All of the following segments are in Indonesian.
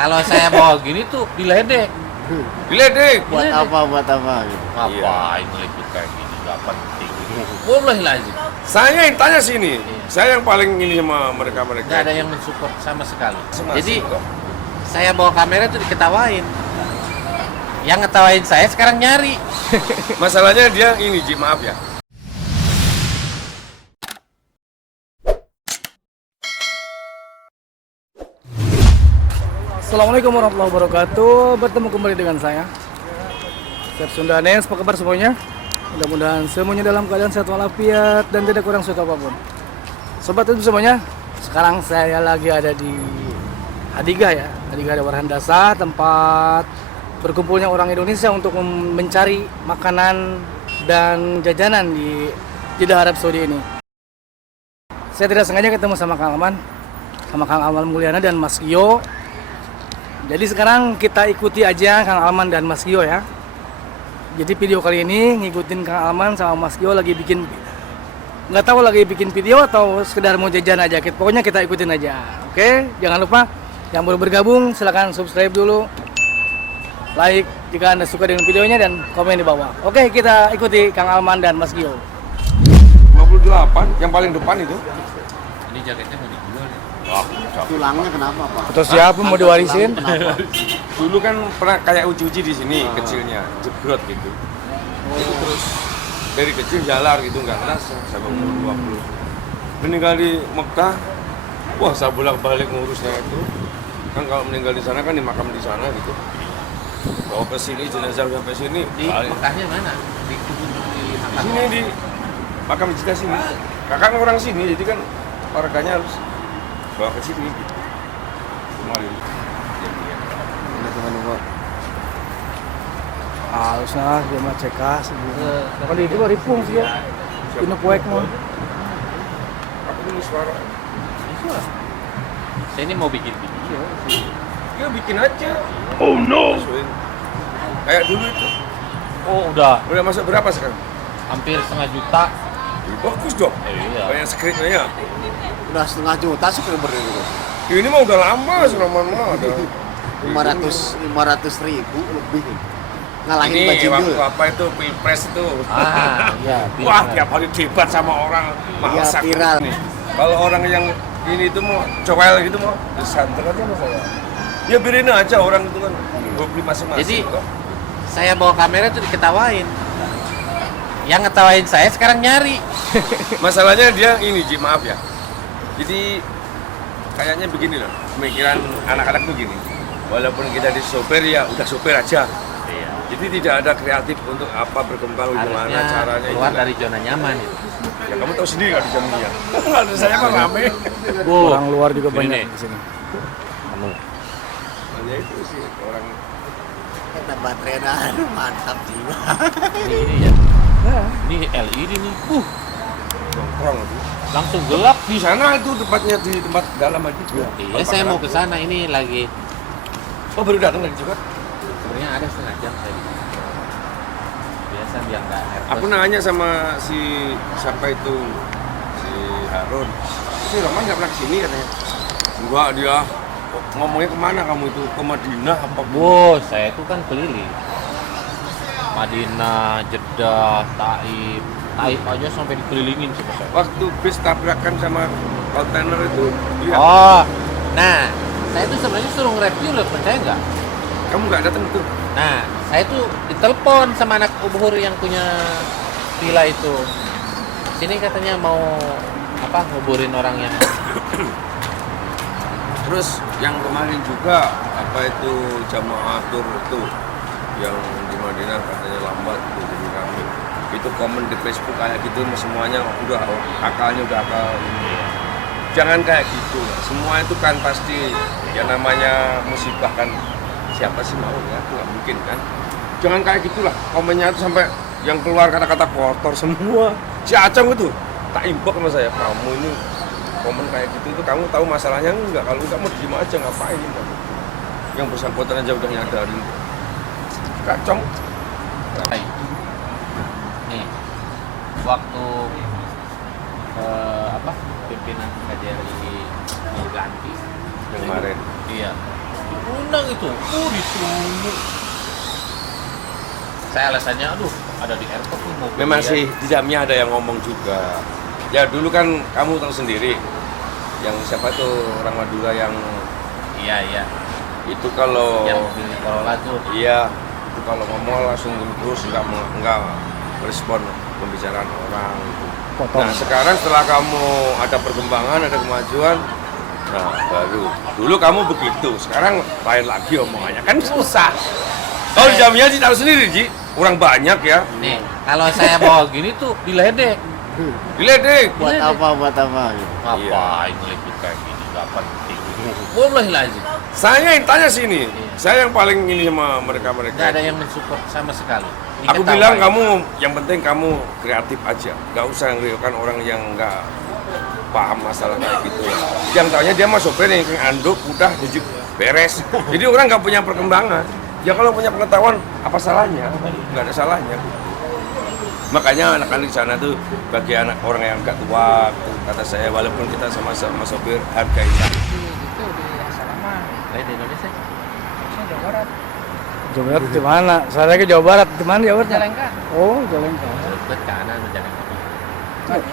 Kalau saya bawa gini tuh diledek. Diledek. Buat apa gitu. Ngapain meliput kayak gini? Gak penting. Boleh lazim. Saya yang tanya sini. Iya. Saya yang paling ini sama mereka. Gak ada yang mensupport sama sekali. Semasif Jadi kok. saya bawa kamera tuh diketawain. Yang ngetawain saya sekarang nyari. Masalahnya dia ini, Ji, maaf ya. Assalamualaikum warahmatullahi wabarakatuh. Bertemu kembali dengan saya Chef Sundanes. Apa kabar semuanya? Mudah-mudahan semuanya dalam keadaan sehat walafiat dan tidak kurang suatu apapun. Sobat itu semuanya, sekarang saya lagi ada di Adiga ya. Adiga ada Warahan Dasa, tempat berkumpulnya orang Indonesia untuk mencari makanan dan jajanan di Jeddah, Arab Saudi ini. Saya tidak sengaja ketemu sama Kang Alman Mulyana dan Mas Gio. Jadi sekarang kita ikuti aja Kang Alman dan Mas Gio ya. Jadi video kali ini ngikutin Kang Alman sama Mas Gio lagi bikin, nggak tahu lagi bikin video atau sekedar mau jajan aja. Pokoknya kita ikutin aja. Oke, jangan lupa yang baru bergabung silahkan subscribe dulu, like jika Anda suka dengan videonya dan komen di bawah. Oke, kita ikuti Kang Alman dan Mas Gio. 28, yang paling depan itu. Ini jaketnya mau dijual ya? Wah, Tulangnya kenapa, Pak? Atau siapa mau diwarisin? Kenapa? dulu kan pernah kayak uji-uji di sini kecilnya, jebrot gitu. Itu terus dari kecil jalar gitu nggak ngerasa sampai umur 20. Meninggal di Mekah, wah saya bolak-balik ngurusnya itu. Kan kalau meninggal di sana kan di makam di sana gitu. Bawa ke sini jenazah sampai sini. Di Mekahnya mana? Di kubur di makam. Sini di makam Jeddah sini. Kakak orang sini, jadi kan warganya harus bawa ke sini gitu. Kemarin. Ini teman-teman. Harusnya dia mah cekas. Kalau di itu ripung sih ya. Ini kuek mah. Aku ini suara. Saya ini mau bikin video. Ya bikin aja. Oh no. Kayak dulu itu. Oh udah Udah masuk berapa sekarang? hampir setengah juta. Bagus dong. Iya. Banyak skripnya ya. Udah 500 juta subscriber itu. Ini mah udah lama, selaman mah ada. 500 ribu lebih. Ngalahin Ini Bajinul. waktu apa itu pilpres itu. Ah, iya. Wah, tiap hari debat sama orang Iya, masak viral. nih. Kalau orang yang ini itu mau cowel gitu mau disanter aja sama saya. Ya biarin aja orang itu kan hobi masing-masing. Jadi kok. saya bawa kamera tuh diketawain. Yang ngetawain saya sekarang nyari. Masalahnya dia ini, Ji, maaf ya. Jadi kayaknya begini loh, pemikiran anak-anak tuh gini. Walaupun kita di sopir ya udah sopir aja. Iya. Jadi tidak ada kreatif untuk apa berkembang gimana Harusnya caranya keluar itu. dari zona nyaman itu. Ya kamu tahu sendiri kan di jamnya. Ada saya mah rame. Orang luar juga Ini banyak nih. di sini. Anu. Hanya itu sih orang Kata baterai dah mantap jiwa. Ini ya. Ya. Ini LED nih. nongkrong itu. Langsung gelap. Di sana itu tempatnya di tempat dalam aja. Iya, saya mau ke sana ini lagi. Oh baru datang lagi juga. Sebenarnya ada setengah jam saya di sana. Biasa biar nggak nervous. Aku nanya sama si siapa itu si Harun. Si Roman nggak pernah kesini katanya. Enggak dia. Ngomongnya kemana kamu itu? Ke Madinah apa? Bos, saya itu kan keliling. Madinah, Jeddah, Taif. Taif aja sampai dikelilingin sama saya. Waktu bis tabrakan sama kontainer itu. Iya. Oh, nah, saya tuh sebenarnya suruh nge-review loh, percaya nggak? Kamu nggak datang itu? Nah, saya tuh ditelepon sama anak Ubuhur yang punya villa itu. Sini katanya mau apa nguburin orang yang Terus yang kemarin juga apa itu jamaah tur itu yang di Madinah katanya lambat itu jadi kami itu komen di Facebook kayak gitu semuanya udah akalnya udah akal ini. Jangan kayak gitu semua itu kan pasti ya namanya musibah kan siapa sih mau ya nggak mungkin kan jangan kayak gitulah komennya itu sampai yang keluar kata-kata kotor semua si Acong itu tak imbok sama saya kamu ini komen kayak gitu itu kamu tahu masalahnya enggak kalau enggak mau diem aja ngapain kamu yang bersangkutan aja udah nyadarin kacong. nih waktu apa pimpinan KJRI mau ganti Yang kemarin iya Undang itu, ditunggu. Saya alasannya, aduh, ada di airport tuh mobil. Memang dia. sih di jamnya ada yang ngomong juga. Ya dulu kan kamu tahu sendiri, yang siapa tuh orang Madura yang Iya. itu kalau Yang mobil Corolla tuh. iya itu kalau ngomong langsung terus nggak respon pembicaraan orang. Potong. Nah sekarang setelah kamu ada perkembangan, ada kemajuan, nah baru dulu kamu begitu, sekarang lain lagi omongannya kan susah. Kalau di jamnya sih tahu sendiri Ji, orang banyak ya, Nih, kalau saya bawa gini tuh diledek. diledek. Buat apa gitu. Ngapain ngeliput kayak gini? Gak penting. Wallahi lazim. Saya yang tanya sini, saya yang paling ini sama mereka. Gak ada yang mensupport sama sekali. Aku Diketawain. bilang kamu, yang penting kamu kreatif aja, nggak usah ngeriukan orang yang nggak paham masalah kayak gitu. Yang tanya dia mah sopir yang anduk, udah jujuk beres. Jadi orang nggak punya perkembangan. Ya kalau punya pengetahuan, apa salahnya? Nggak ada salahnya. Makanya anak-anak di sana tuh bagi anak orang yang agak tua, kata saya walaupun kita sama-sama sopir, hargailah. Itu di Asrama, Lain di Indonesia. saya Jawa Barat, Jawa Barat di mana? Saya ke Jawa Barat. Di mana Jawa Barat? Jalengka, Oh, Jalengka. Dekat kanan menjalan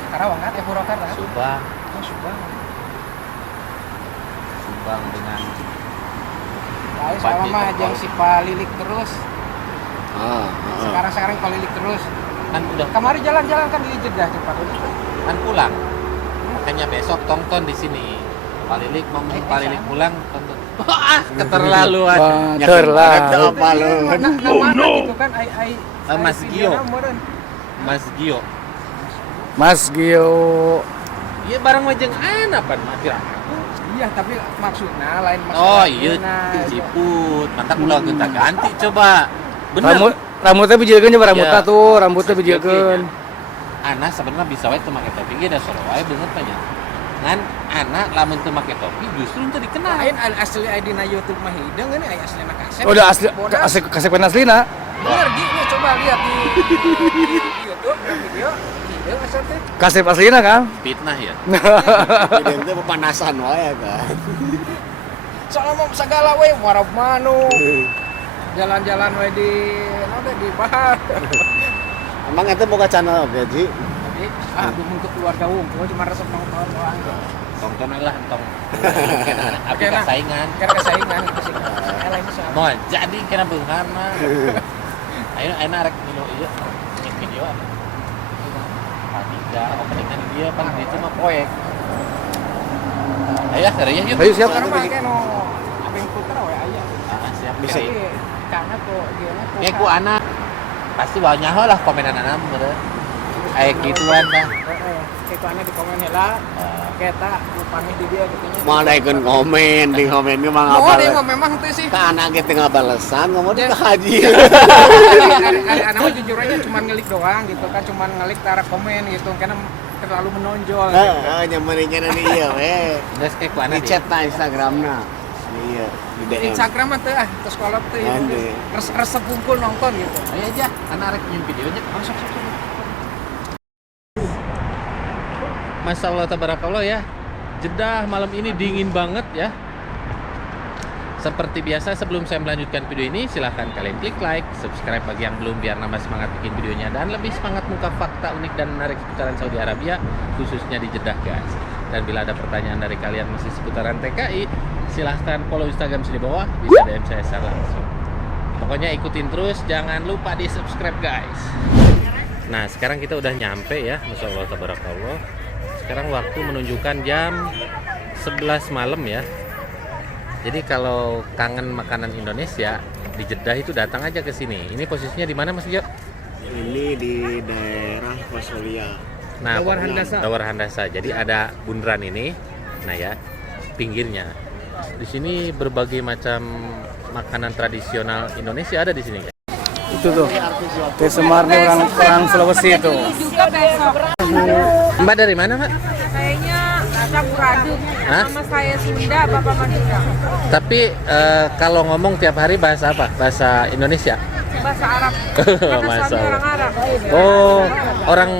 Karawang kan, Purwakarta. Subang, Oh, Subang. Subang dengan Lalu Bupati sama mah Tokol. yang si Palilik terus. Sekarang Palilik terus. kan udah Kemarin jalan-jalan kan di Jeddah cepat. kan pulang. Makanya besok tonton di sini. Palilik mau Palilik pulang tonton. Ah, keterlaluan. Wah, Ya, terlalu. apa lu? Nama gitu kan, Mas Gio. Mas Gio. Mas Gio. Iya barang wajeng anak pan mati Iya, tapi maksudnya lain maksudnya. Oh iya, Ciput. Mantap udah kita ganti coba. Bener. Rambutnya bijilkeun coba rambutnya Ya. tuh, rambutnya bijilkeun. Anak sebenarnya bisa wae teu make topi ge da soro wae beungeut tanya. Ngan anak lamun teu make topi justru teu dikenal. Lain asli ID na YouTube mah hideung ini asli na kasep. Oh, udah asli Bodas. kasih kasih aslina. Bener gitu, coba lihat di YouTube video. Hideung asal teh. Kasih aslina kan? Fitnah ya. Jadi itu pemanasan wae kan. Soalnya mau segala we warab manu. Jalan-jalan we di apa di bahar. Emang itu buka channel oke Ji? Jadi belum untuk keluarga wungkul cuma resep nongkrong doang. Tonton aja lah tong. Abi Oke, nah. saingan. Karena kesaingan itu sih. Lain soal. Mau jadi kena beungan mah. Ayo enak rek video ieu. Ini video apa? Panitia openingan dia pan itu mah proyek. Ayo serius yuk. Ayo siap. Sekarang mah kayak no abeng putra we aya. Ah, siap. Bisa Bisa. karena kok dia kok. Kayak ku anak pasti banyak lah komenan anak bener. Kayak gituan dah. Kayak ku anak di komen heula. Kita lupanya di dia gitu. Mana ikut komen di komen ge mah Oh, ngapal. dia mah memang tuh sih. Ka anak ge teu ngabalesan, ngomong dia haji. Anak mah jujur aja cuma ngelik doang gitu kan, cuma ngelik tara komen gitu karena terlalu menonjol. Heeh, nyamarinya nanti iya we. Terus kayak ku Di anak chat na Instagramna. Iya, di DM. Instagram mah teh terus kolot teh Ande. resep kumpul nonton gitu. ayo aja anak rek nyium videonya. Masuk. Masya Allah tabarakallah ya. Jeddah malam ini dingin banget ya. Seperti biasa sebelum saya melanjutkan video ini silahkan kalian klik like, subscribe bagi yang belum biar nambah semangat bikin videonya dan lebih semangat muka fakta unik dan menarik seputaran Saudi Arabia khususnya di Jeddah guys. Dan bila ada pertanyaan dari kalian masih seputaran TKI silahkan follow Instagram sini bawah, bisa DM saya secara langsung. Pokoknya ikutin terus, jangan lupa di subscribe guys. Nah sekarang kita udah nyampe ya, Masya Allah tabarakallah. Sekarang waktu menunjukkan jam 11 malam ya. Jadi kalau kangen makanan Indonesia di Jeddah itu datang aja ke sini. Ini posisinya di mana Mas Jo? Ini di daerah Pasolia. Nah, Dawar Handasa. Dawar Handasa. Jadi ada bundaran ini. Nah ya, pinggirnya. Di sini berbagai macam makanan tradisional Indonesia ada di sini. Itu tuh. Teh Semar nih orang Sulawesi itu. Juga besok. Mbak dari mana, Mbak? Kayaknya Campuradu. Hah? Nama saya Sunda, Bapak Madura. Tapi kalau ngomong tiap hari bahasa apa? Bahasa Indonesia? Bahasa Arab. Karena Masya suami Allah. orang Arab. Oh, orang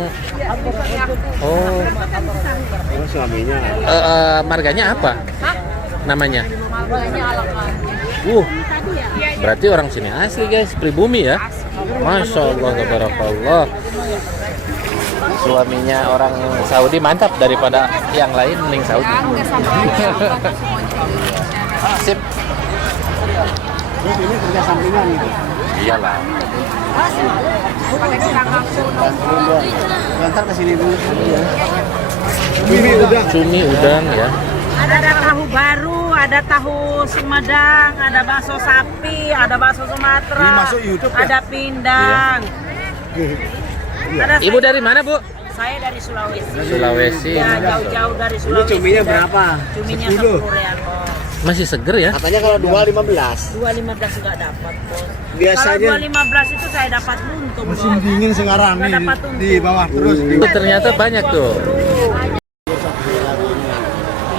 oh Oh, suaminya. marganya apa? Hah? Namanya? Malbanya Alakan. Berarti orang sini asli guys, pribumi ya. Masya Allah, tabarakallah. Suaminya orang Saudi mantap daripada yang lain, mending Saudi. Sip. Ini kerja sampingan gitu. Iyalah. Ntar kesini dulu. Cumi udang ya. Ada tahu baru, ada tahu Sumedang, ada bakso sapi, ada bakso Sumatera, ada pindang. Ada Ibu dari mana, Bu? saya dari Sulawesi. Sulawesi. Ya, jauh-jauh dari Sulawesi. Cuminya berapa? Cuminya 10 real, Bos. Masih seger ya? Katanya kalau 2,15. 2,15 nggak dapat, Bos. Biasanya Kalau 2,15 itu saya dapat untung, Bos. musim dingin sekarang Nggak nih dapat untung. di bawah terus. Itu ternyata banyak tuh.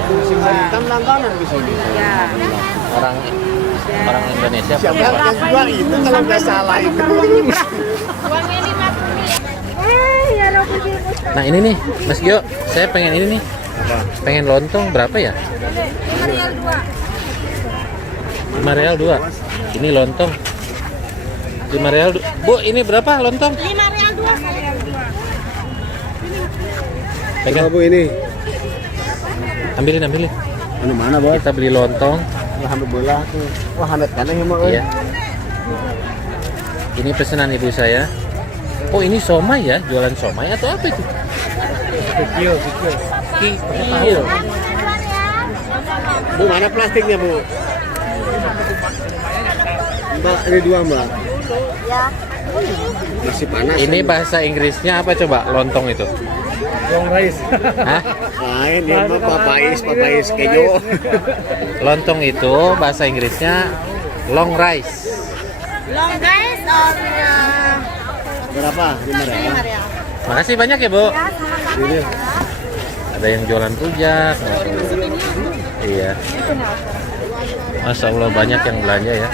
Musim hitam langganan di sini. Ya. Orang Indonesia. Siapa yang jual itu kalau nggak salah itu? Nah ini nih, Mas Gio, saya pengen ini nih. Pengen lontong berapa ya? 5 real 2. Ini lontong. 5 real. Bu, ini berapa lontong? 5 real 2. Pegang. Bu ini. Ambilin. Anu mana, Bos? Kita beli lontong. Alhamdulillah tuh. Wah, hangat kan ya, Mak? Iya. Ini pesanan ibu saya. Oh, ini somai ya? Jualan somai atau apa itu? Kikil. Bu, mana plastiknya, Bu? Mbak, ini 2, Mbak. Ya. Masih panas. Ini bahasa Inggrisnya apa coba? Lontong itu? Long rice. Hah? Lain ya, Mbak. Papais kejo. Lontong itu bahasa Inggrisnya long rice. Long guys or Berapa? 5 real. Makasih banyak ya, Bu. Ini. Ada yang jualan rujak. Iya. Masya Allah banyak yang belanja ya.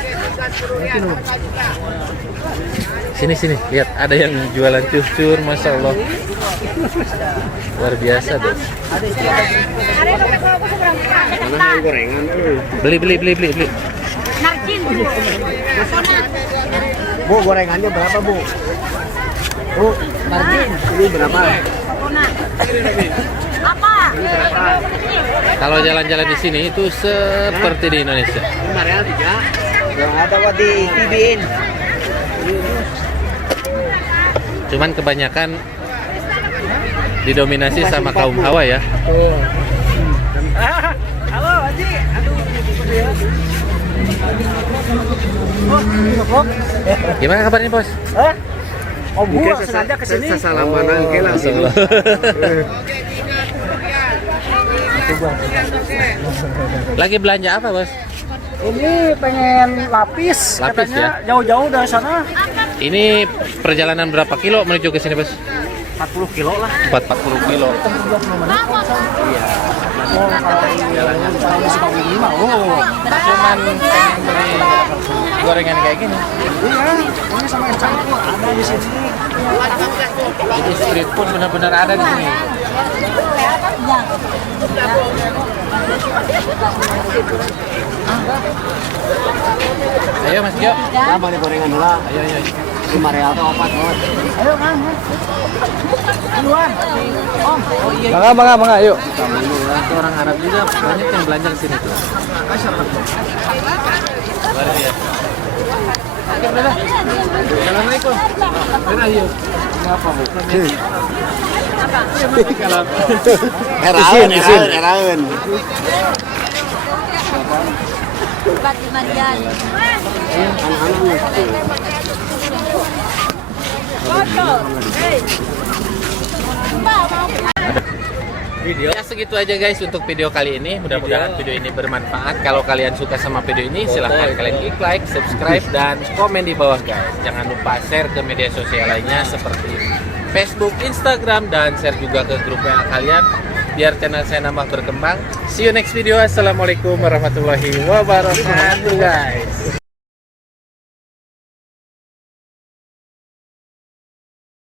Sini, lihat ada yang jualan cucur, Masya Allah. Luar biasa deh. Mana yang gorengan? Beli. Narkin. Bu, gorengannya berapa, Bu? Bu, margin. Ini berapa? Apa? Kalau jalan-jalan di sini itu seperti di Indonesia. 5 real 3. Yang ada buat di TVN. Cuman kebanyakan didominasi sama kaum Hawa ya. Halo, Haji. Gimana kabarnya, Bos? Om Bu sengaja ke sini. Salaman angke langsung. Lagi belanja apa, Bos? Ini pengen lapis, Lapis, katanya jauh-jauh dari sana. Ini perjalanan berapa kilo menuju ke sini, Bos? 40 kilo lah. 40 kilo. Cuman pengen beli gorengan kayak gini. Iya, ini sama es campur ada di sini. Jadi street food benar-benar ada di sini. Ayo Mas Gio. Sama nih gorengan dulu. Ayo. 5 real tuh 4, Bos. Ayo, Kang. Duluan. Om. Oh iya. Bangga, yuk. Itu orang Arab juga banyak yang belanja ke sini tuh. Luar biasa. Oke, brother. Assalamualaikum. Brother, yuk. Apa, Bu? Heraun. Ya segitu aja guys untuk video kali ini. Mudah-mudahan video ini bermanfaat. Kalau kalian suka sama video ini silahkan kalian klik like, subscribe, dan komen di bawah guys. Jangan lupa share ke media sosial lainnya seperti Facebook, Instagram, dan share juga ke grup WA kalian biar channel saya nambah berkembang. See you next video. Assalamualaikum warahmatullahi wabarakatuh guys.